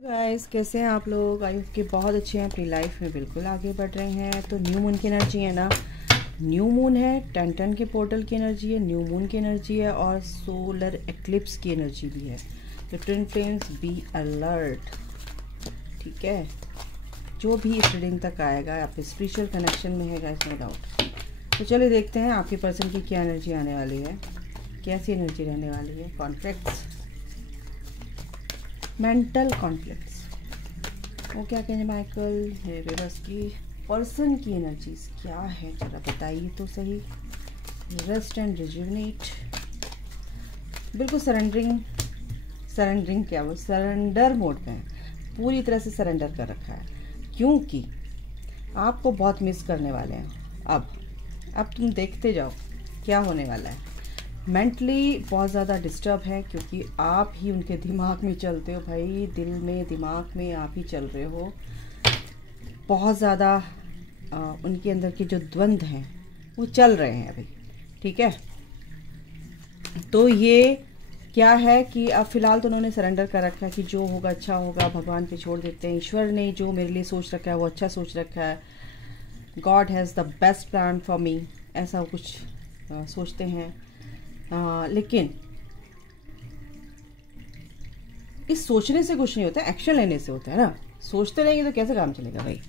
Guys, कैसे हैं आप लोग? आई होप कि बहुत अच्छे हैं, अपनी लाइफ में बिल्कुल आगे बढ़ रहे हैं। तो न्यू मून की एनर्जी है ना, न्यू मून है, 10 के पोर्टल की एनर्जी है, न्यू मून की एनर्जी है और सोलर एक्लिप्स की एनर्जी भी है। तो ट्विन फ्लेम्स, बी अलर्ट। ठीक है, जो भी इस रीडिंग तक आएगा आप स्पिरिचुअल कनेक्शन में है गाइस, नो डाउट। तो चलिए देखते हैं आपके पर्सन की क्या एनर्जी आने वाली है, कैसी एनर्जी रहने वाली है। कॉन्फ्लिक्ट्स, मेंटल कॉन्फ्लिक्ट्स, वो क्या कहेंगे माइकल? रिवर्स की पर्सन की एनर्जीज क्या है, जरा बताइए तो सही। रेस्ट एंड रिजुवनेट, बिल्कुल सरेंडरिंग क्या, वो सरेंडर मोड में है, पूरी तरह से सरेंडर कर रखा है, क्योंकि आपको बहुत मिस करने वाले हैं। अब तुम देखते जाओ क्या होने वाला है। मेंटली बहुत ज़्यादा डिस्टर्ब है, क्योंकि आप ही उनके दिमाग में चलते हो भाई, दिल में दिमाग में आप ही चल रहे हो। बहुत ज़्यादा उनके अंदर के जो द्वंद्व हैं वो चल रहे हैं अभी। ठीक है, तो ये क्या है कि अब फिलहाल तो उन्होंने सरेंडर कर रखा है कि जो होगा अच्छा होगा, भगवान पे छोड़ देते हैं। ईश्वर ने जो मेरे लिए सोच रखा है वो अच्छा सोच रखा है। God has the best plan for me, ऐसा कुछ सोचते हैं। लेकिन इस सोचने से कुछ नहीं होता, एक्शन लेने से होता है ना। सोचते रहेंगे तो कैसे काम चलेगा भाई?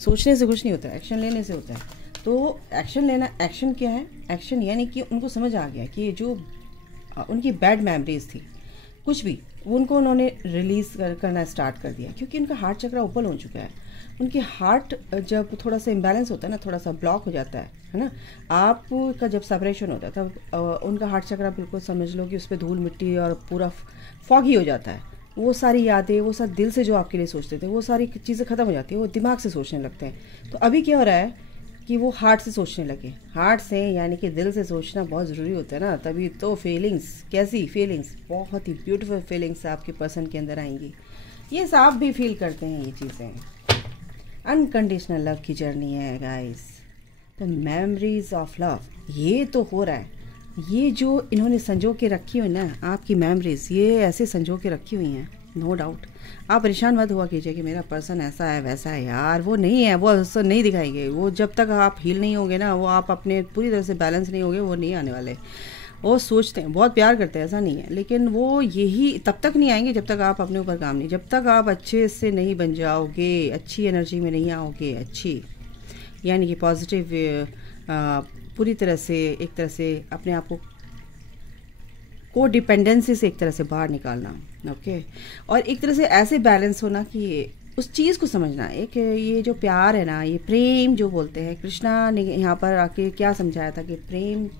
सोचने से कुछ नहीं होता, एक्शन लेने से होता है। तो एक्शन लेना, एक्शन क्या है? एक्शन यानी कि उनको समझ आ गया कि जो उनकी बैड मेमोरीज थी, कुछ भी, उनको उन्होंने रिलीज करना स्टार्ट कर दिया, क्योंकि उनका हार्ट चक्र ओपन हो चुका है। उनके हार्ट जब थोड़ा सा इम्बैलेंस होता है ना, थोड़ा सा ब्लॉक हो जाता है ना, आपका जब सेपरेशन होता है तब उनका हार्ट चक्र बिल्कुल समझ लो कि उस पर धूल मिट्टी और पूरा फॉगी हो जाता है। वो सारी यादें, वो सब दिल से जो आपके लिए सोचते थे, वो सारी चीज़ें ख़त्म हो जाती है, वो दिमाग से सोचने लगते हैं। तो अभी क्या हो रहा है कि वो हार्ट से सोचने लगे। हार्ट से यानी कि दिल से सोचना बहुत ज़रूरी होता है ना, तभी तो फीलिंग्स, कैसी फीलिंग्स, बहुत ही ब्यूटीफुल फीलिंग्स आपके पर्सन के अंदर आएंगी। ये आप भी फील करते हैं ये चीज़ें। अनकंडीशनल लव की जर्नी है गाइस। तो मेमोरीज ऑफ लव, ये तो हो रहा है। ये जो इन्होंने संजो के रखी हुई ना आपकी मेमोरीज, ये ऐसे संजो के रखी हुई हैं, नो डाउट। आप परेशान मत हुआ कीजिए कि मेरा पर्सन ऐसा है वैसा है, यार वो नहीं है, वो ऐसा नहीं दिखाएंगे। वो जब तक आप हील नहीं होगे ना, वो आप अपने पूरी तरह से बैलेंस नहीं होगे, वो नहीं आने वाले। वो सोचते हैं, बहुत प्यार करते हैं, ऐसा नहीं है, लेकिन वो यही तब तक नहीं आएंगे जब तक आप अपने ऊपर काम नहीं, जब तक आप अच्छे से नहीं बन जाओगे, अच्छी एनर्जी में नहीं आओगे, अच्छी यानी कि पॉजिटिव, पूरी तरह से एक तरह से अपने आप को डिपेंडेंसी से एक तरह से बाहर निकालना। ओके, और एक तरह से ऐसे बैलेंस होना कि उस चीज़ को समझना। एक ये जो प्यार है ना, ये प्रेम जो बोलते हैं, कृष्णा ने यहाँ पर आके क्या समझाया था कि प्रेम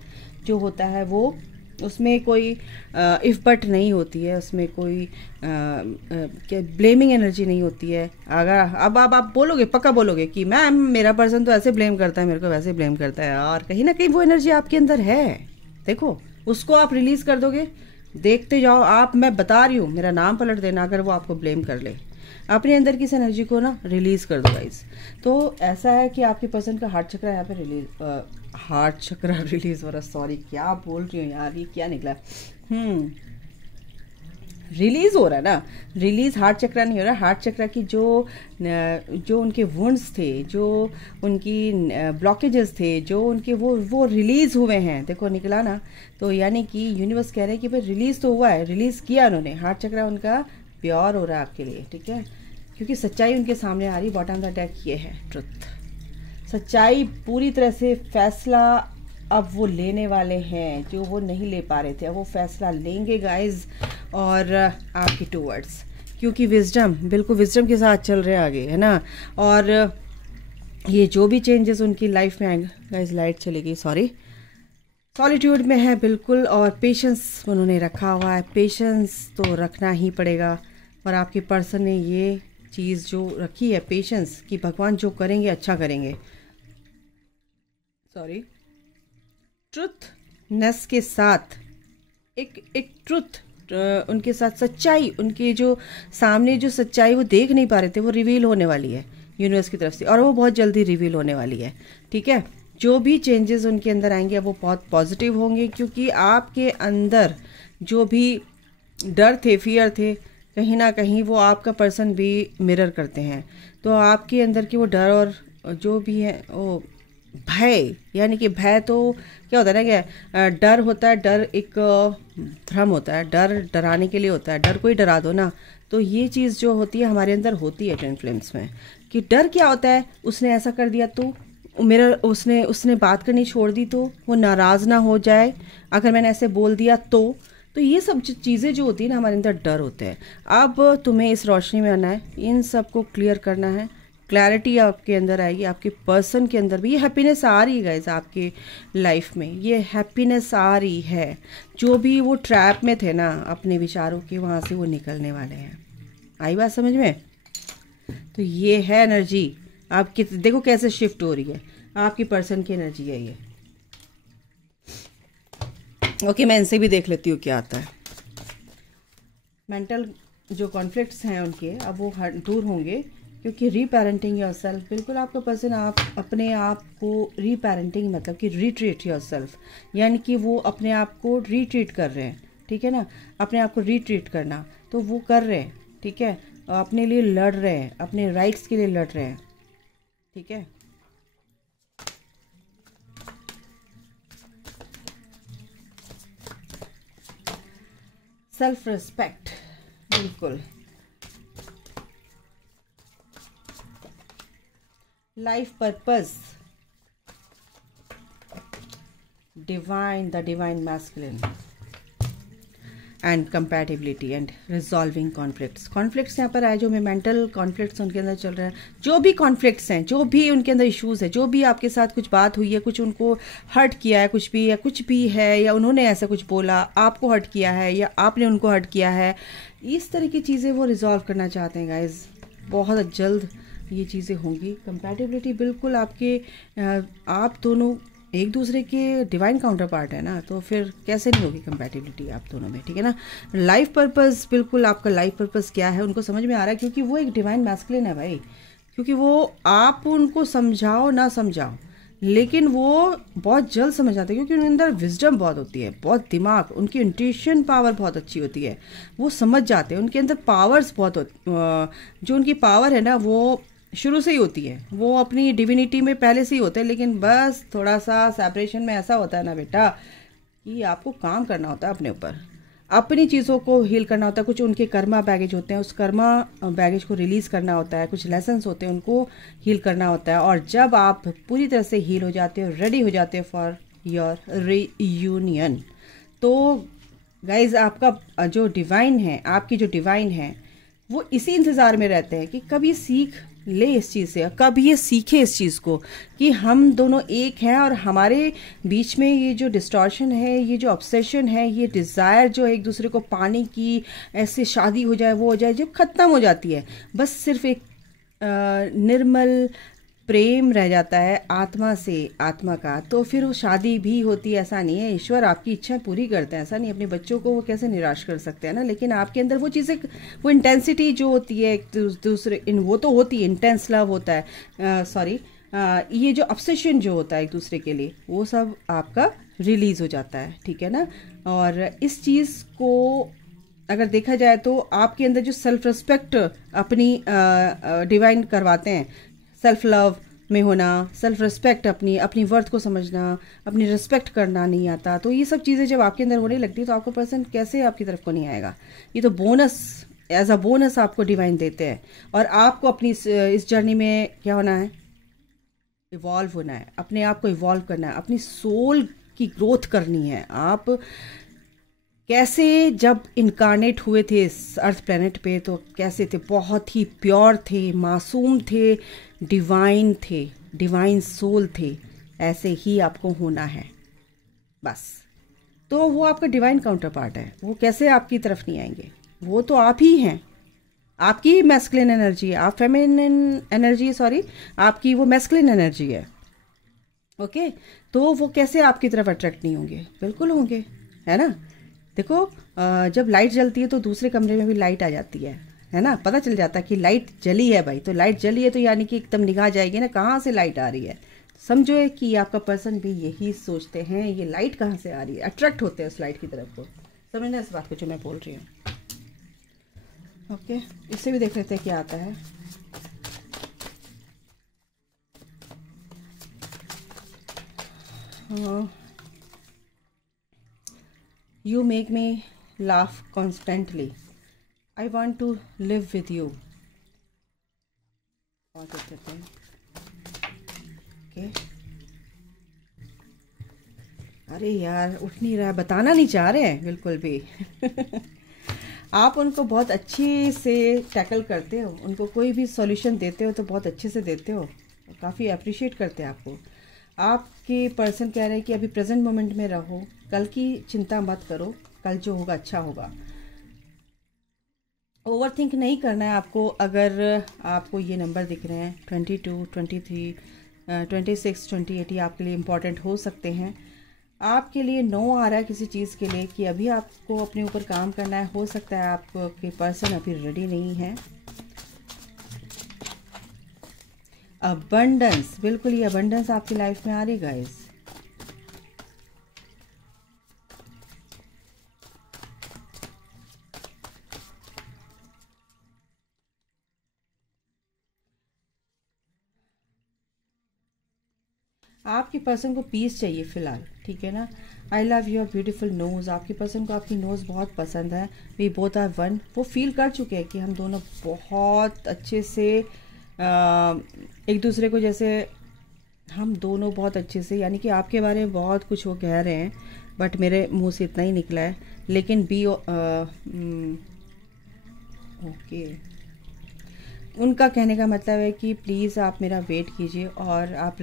जो होता है वो, उसमें कोई इफ बट नहीं होती है, उसमें कोई क्या ब्लेमिंग एनर्जी नहीं होती है। अगर अब आप बोलोगे, पक्का बोलोगे कि मैम मेरा पर्सन तो ऐसे ब्लेम करता है, मेरे को वैसे ब्लेम करता है, और कहीं ना कहीं वो एनर्जी आपके अंदर है। देखो, उसको आप रिलीज कर दोगे, देखते जाओ आप, मैं बता रही हूँ, मेरा नाम पलट देना अगर वो आपको ब्लेम कर ले। अपने अंदर की इस एनर्जी को ना रिलीज कर दो गाइस। तो ऐसा है कि आपके पर्सन का हार्ट चक्र यहाँ पे रिलीज, हार्ट चक्र रिलीज हो रहा, सॉरी क्या बोल रही हूँ यार, ये क्या निकला? रिलीज हो रहा है ना, रिलीज हार्ट चक्र नहीं हो रहा। हार्ट चक्र की जो उनके वुंड्स थे, जो उनकी ब्लॉकेजेस थे, जो उनके वो रिलीज हुए हैं, देखो निकला ना। तो यानी कि यूनिवर्स कह रहे हैं कि भाई रिलीज तो हुआ है, रिलीज किया उन्होंने, हार्ट चक्र उनका प्योर हो रहा है आपके लिए। ठीक है, क्योंकि सच्चाई उनके सामने आ रही। बॉटम द डेक ये है ट्रुथ, सच्चाई पूरी तरह से। फैसला अब वो लेने वाले हैं, जो वो नहीं ले पा रहे थे, अब वो फैसला लेंगे गाइज। और आपकी टूवर्ड्स, क्योंकि विजडम, बिल्कुल विजडम के साथ चल रहे आगे, है ना। और ये जो भी चेंजेस उनकी लाइफ में आएंगे गाइज, लाइट चली गई, सॉरी, सॉलिट्यूड में है बिल्कुल। और पेशेंस उन्होंने रखा हुआ है, पेशेंस तो रखना ही पड़ेगा। और आपके पर्सन ने ये चीज़ जो रखी है, पेशेंस, कि भगवान जो करेंगे अच्छा करेंगे, सॉरी, ट्रुथनेस के साथ, एक ट्रुथ उनके साथ, सच्चाई, उनके जो सामने जो सच्चाई वो देख नहीं पा रहे थे, वो रिवील होने वाली है यूनिवर्स की तरफ से, और वो बहुत जल्दी रिवील होने वाली है। ठीक है, जो भी चेंजेस उनके अंदर आएंगे वो बहुत पॉजिटिव होंगे, क्योंकि आपके अंदर जो भी डर थे, फियर थे, कहीं ना कहीं वो आपका पर्सन भी मिरर करते हैं। तो आपके अंदर की वो डर और जो भी है वो भय, यानी कि भय तो क्या होता है ना, क्या डर होता है, डर एक भ्रम होता है, डर डराने के लिए होता है, डर को ही डरा दो ना। तो ये चीज़ जो होती है हमारे अंदर होती है ट्विन फ्लेम्स में, कि डर क्या होता है, उसने ऐसा कर दिया तो मेरा, उसने उसने बात करनी छोड़ दी तो वो नाराज़ ना हो जाए अगर मैंने ऐसे बोल दिया तो ये सब चीज़ें जो होती है ना हमारे अंदर डर होते हैं। अब तुम्हें इस रोशनी में आना है, इन सब को क्लियर करना है, क्लैरिटी आपके अंदर आएगी, आपके पर्सन के अंदर भी ये हैप्पीनेस आ रही है गाइस, आपके लाइफ में ये हैप्पीनेस आ रही है। जो भी वो ट्रैप में थे ना अपने विचारों के, वहाँ से वो निकलने वाले हैं। आई बात समझ में? तो ये है एनर्जी आपकी, देखो कैसे शिफ्ट हो रही है, आपकी पर्सन की एनर्जी है ये। ओके, मैं इनसे भी देख लेती हूँ क्या आता है। मेंटल जो कॉन्फ्लिक्ट्स हैं उनके अब वो दूर होंगे, क्योंकि रीपेरेंटिंग योरसेल्फ, बिल्कुल आपका पर्सन आप अपने आप को रीपेरेंटिंग मतलब कि रिट्रीट योरसेल्फ, यानी कि वो अपने आप को रिट्रीट कर रहे हैं, ठीक है ना, अपने आप को रिट्रीट करना तो वो कर रहे हैं, ठीक है, अपने लिए लड़ रहे हैं, अपने राइट्स के लिए लड़ रहे हैं, ठीक है। सेल्फ रिस्पेक्ट, बिल्कुल life purpose, divine, the divine masculine and compatibility and resolving conflicts यहाँ पर आए, जो मेंटल कॉन्फ्लिक्ट्स उनके अंदर चल रहे हैं, जो भी कॉन्फ्लिक्ट्स हैं, जो भी उनके अंदर इश्यूज है, जो भी आपके साथ कुछ बात हुई है, कुछ उनको हर्ट किया है, कुछ भी या कुछ भी है, या उन्होंने ऐसा कुछ बोला आपको हर्ट किया है या आपने उनको हर्ट किया है, इस तरह की चीज़ें वो रिजॉल्व करना चाहते हैं गाइज। बहुत जल्द ये चीज़ें होंगी। कंपैटिबिलिटी बिल्कुल आपके, आप दोनों एक दूसरे के डिवाइन काउंटर पार्ट है ना, तो फिर कैसे नहीं होगी कंपैटिबिलिटी आप दोनों में, ठीक है ना। लाइफ पर्पस, बिल्कुल आपका लाइफ पर्पस क्या है उनको समझ में आ रहा है, क्योंकि वो एक डिवाइन मैस्कुलिन है भाई, क्योंकि वो आप उनको समझाओ ना समझाओ लेकिन वो बहुत जल्द समझ आते हैं, क्योंकि उनके अंदर विजडम बहुत होती है, बहुत दिमाग, उनकी इंट्यूशन पावर बहुत अच्छी होती है, वो समझ जाते हैं, उनके अंदर पावर्स बहुत जो उनकी पावर है ना वो शुरू से ही होती है, वो अपनी डिविनिटी में पहले से ही होते हैं, लेकिन बस थोड़ा सा सेपरेशन में ऐसा होता है ना बेटा कि आपको काम करना होता है अपने ऊपर, अपनी चीज़ों को हील करना होता है, कुछ उनके कर्मा बैगेज होते हैं, उस कर्मा बैगेज को रिलीज़ करना होता है, कुछ लेसन्स होते हैं उनको हील करना होता है, और जब आप पूरी तरह से हील हो जाते हो, रेडी हो जाते हो फॉर योर रीयूनियन, तो गाइज आपका जो डिवाइन है, आपकी जो डिवाइन है वो इसी इंतज़ार में रहते हैं कि कब ये सीख ले इस चीज़ से, कब ये सीखे इस चीज़ को कि हम दोनों एक हैं और हमारे बीच में ये जो डिस्टॉर्शन है, ये जो ऑब्सेशन है, ये डिज़ायर जो एक दूसरे को पाने की, ऐसे शादी हो जाए वो हो जाए, जब ख़त्म हो जाती है, बस सिर्फ एक निर्मल प्रेम रह जाता है आत्मा से आत्मा का, तो फिर वो शादी भी होती है। ऐसा नहीं है, ईश्वर आपकी इच्छा पूरी करते हैं, ऐसा नहीं, अपने बच्चों को वो कैसे निराश कर सकते हैं ना, लेकिन आपके अंदर वो चीज़ें, वो इंटेंसिटी जो होती है एक दूसरे वो तो होती है, इंटेंस लव होता है, सॉरी ये जो ऑब्सेशन जो होता है एक दूसरे के लिए, वो सब आपका रिलीज़ हो जाता है, ठीक है ना। और इस चीज़ को अगर देखा जाए तो आपके अंदर जो सेल्फ रिस्पेक्ट अपनी डिवाइन करवाते हैं, सेल्फ लव में होना, सेल्फ रिस्पेक्ट, अपनी अपनी वर्थ को समझना, अपनी रिस्पेक्ट करना नहीं आता, तो ये सब चीज़ें जब आपके अंदर होने लगती है तो आपको पर्सन कैसे आपकी तरफ को नहीं आएगा, ये तो बोनस, एज अ बोनस आपको डिवाइन देते हैं। और आपको अपनी इस जर्नी में क्या होना है, इवॉल्व होना है, अपने आप को इवॉल्व करना है, अपनी सोल की ग्रोथ करनी है। आप कैसे जब इनकारनेट हुए थे इस अर्थ प्लेनेट पे तो कैसे थे, बहुत ही प्योर थे, मासूम थे, डिवाइन थे, डिवाइन सोल थे, ऐसे ही आपको होना है बस। तो वो आपका डिवाइन काउंटर पार्ट है, वो कैसे आपकी तरफ नहीं आएंगे, वो तो आप ही हैं, आपकी मैस्कुलिन एनर्जी है, आप फेमिनिन एनर्जी, सॉरी आपकी वो मैस्कुलिन एनर्जी है, ओके। तो वो कैसे आपकी तरफ अट्रैक्ट नहीं होंगे, बिल्कुल होंगे, है ना। देखो जब लाइट जलती है तो दूसरे कमरे में भी लाइट आ जाती है ना, पता चल जाता है कि लाइट जली है भाई, तो लाइट जली है तो यानी कि एकदम निगाह जाएगी ना कहाँ से लाइट आ रही है, समझो कि आपका पर्सन भी यही सोचते हैं, ये लाइट कहाँ से आ रही है, अट्रैक्ट होते हैं उस लाइट की तरफ को, समझना इस बात को जो मैं बोल रही हूँ। ओके, इससे भी देख लेते हैं क्या आता है। You make me laugh constantly, I want to live with you. और देख लेते हैं। ओके, अरे यार उठ नहीं रहा, बताना नहीं चाह रहे हैं बिल्कुल भी। आप उनको बहुत अच्छे से टैकल करते हो, उनको कोई भी सॉल्यूशन देते हो तो बहुत अच्छे से देते हो, काफ़ी अप्रिशिएट करते हैं आपको। आपके पर्सन कह रहे हैं कि अभी प्रेजेंट मोमेंट में रहो, कल की चिंता मत करो, कल जो होगा अच्छा होगा। ओवर थिंक नहीं करना है आपको। अगर आपको ये नंबर दिख रहे हैं 22, 23, 26, 28, ये आपके लिए इम्पॉर्टेंट हो सकते हैं। आपके लिए नो आ रहा है किसी चीज़ के लिए कि अभी आपको अपने ऊपर काम करना है। हो सकता है आपके पर्सन अभी रेडी नहीं है। अबंडेंस, बिल्कुल ये अबंडेंस आपकी लाइफ में आ रही गाइस। आपके पर्सन को पीस चाहिए फिलहाल, ठीक है ना। I love your beautiful nose, आपके पर्सन को आपकी नोज बहुत पसंद है। वी बोथ आर वन, वो फील कर चुके हैं कि हम दोनों बहुत अच्छे से एक दूसरे को, जैसे हम दोनों बहुत अच्छे से, यानी कि आपके बारे में बहुत कुछ वो कह रहे हैं, बट मेरे मुंह से इतना ही निकला है। लेकिन ओके, उनका कहने का मतलब है कि प्लीज़ आप मेरा वेट कीजिए और आप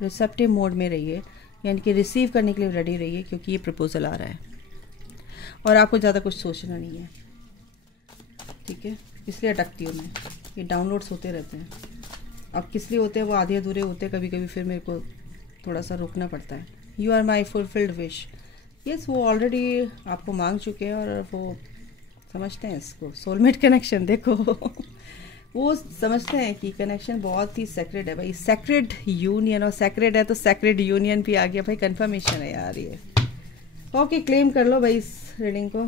रिसेप्टिव मोड में रहिए, यानी कि रिसीव करने के लिए रेडी रहिए, क्योंकि ये प्रपोजल आ रहा है और आपको ज़्यादा कुछ सोचना नहीं है, ठीक है। इसलिए अटकती हूँ मैं, ये डाउनलोड्स होते रहते हैं। अब किस लिए होते हैं वो आधे अधूरे होते हैं कभी कभी, फिर मेरे को थोड़ा सा रुकना पड़ता है। You are my fulfilled wish, yes, वो ऑलरेडी आपको मांग चुके हैं और वो समझते हैं इसको सोलमेट कनेक्शन। देखो वो समझते हैं कि कनेक्शन बहुत ही सेक्रेड है भाई, सेक्रेड यूनियन, और सेक्रेड है तो सेक्रेड यूनियन भी आ गया भाई, कंफर्मेशन है यार ये। ओके, क्लेम कर लो भाई इस रीडिंग को,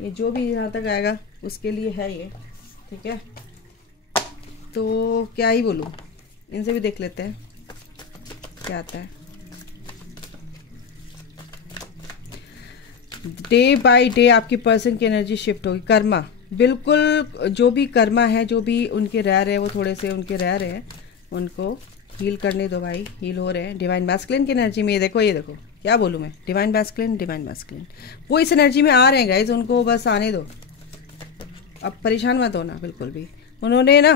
ये जो भी यहाँ तक आएगा उसके लिए है ये, ठीक है। तो क्या ही बोलूँ, इनसे भी देख लेते हैं क्या आता है। डे बाय डे आपकी पर्सन की एनर्जी शिफ्ट होगी। कर्मा, बिल्कुल जो भी कर्मा है, जो भी उनके रह रहे हैं, वो थोड़े से उनके रह रहे हैं, उनको हील करने दो भाई, हील हो रहे हैं। डिवाइन मैस्कुलिन की एनर्जी में ये देखो क्या बोलूँ मैं, डिवाइन मैस्कुलिन वो इस एनर्जी में आ रहे हैं गाइज, उनको बस आने दो, अब परेशान मत होना बिल्कुल भी। उन्होंने ना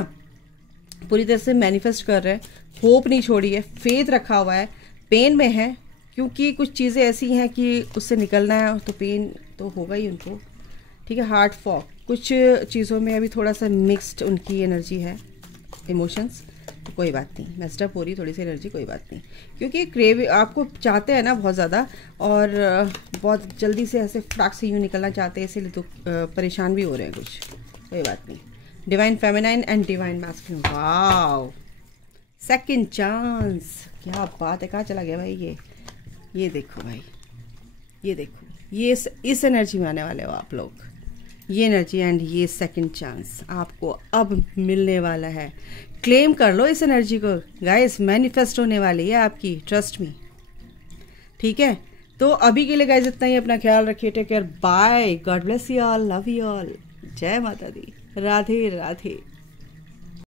पूरी तरह से मैनिफेस्ट कर रहे हैं, होप नहीं छोड़ी है, फेथ रखा हुआ है, पेन में है, क्योंकि कुछ चीज़ें ऐसी हैं कि उससे निकलना है तो पेन तो होगा ही उनको, ठीक है। हार्ट फॉग, कुछ चीज़ों में अभी थोड़ा सा मिक्स्ड उनकी एनर्जी है, इमोशंस, तो कोई बात नहीं, मेस्टअप हो रही थोड़ी सी एनर्जी, कोई बात नहीं, क्योंकि क्रेव आपको चाहते हैं ना बहुत ज़्यादा, और बहुत जल्दी से ऐसे फटाक से यूँ निकलना चाहते हैं, इसीलिए तो परेशान भी हो रहे हैं कुछ, कोई बात नहीं। Divine feminine and divine masculine, wow, second chance, क्या बात है, कहाँ चला गया भाई ये देखो भाई, ये देखो, ये इस एनर्जी में आने वाले हो आप लोग, ये एनर्जी एंड ये सेकंड चांस आपको अब मिलने वाला है। क्लेम कर लो इस एनर्जी को गाइस, मैनिफेस्ट होने वाली है आपकी, ट्रस्ट मी, ठीक है। तो अभी के लिए गाइस इतना ही, अपना ख्याल रखिए, take care, bye, God bless you all, love you all, जय माता दी, राधे राधे।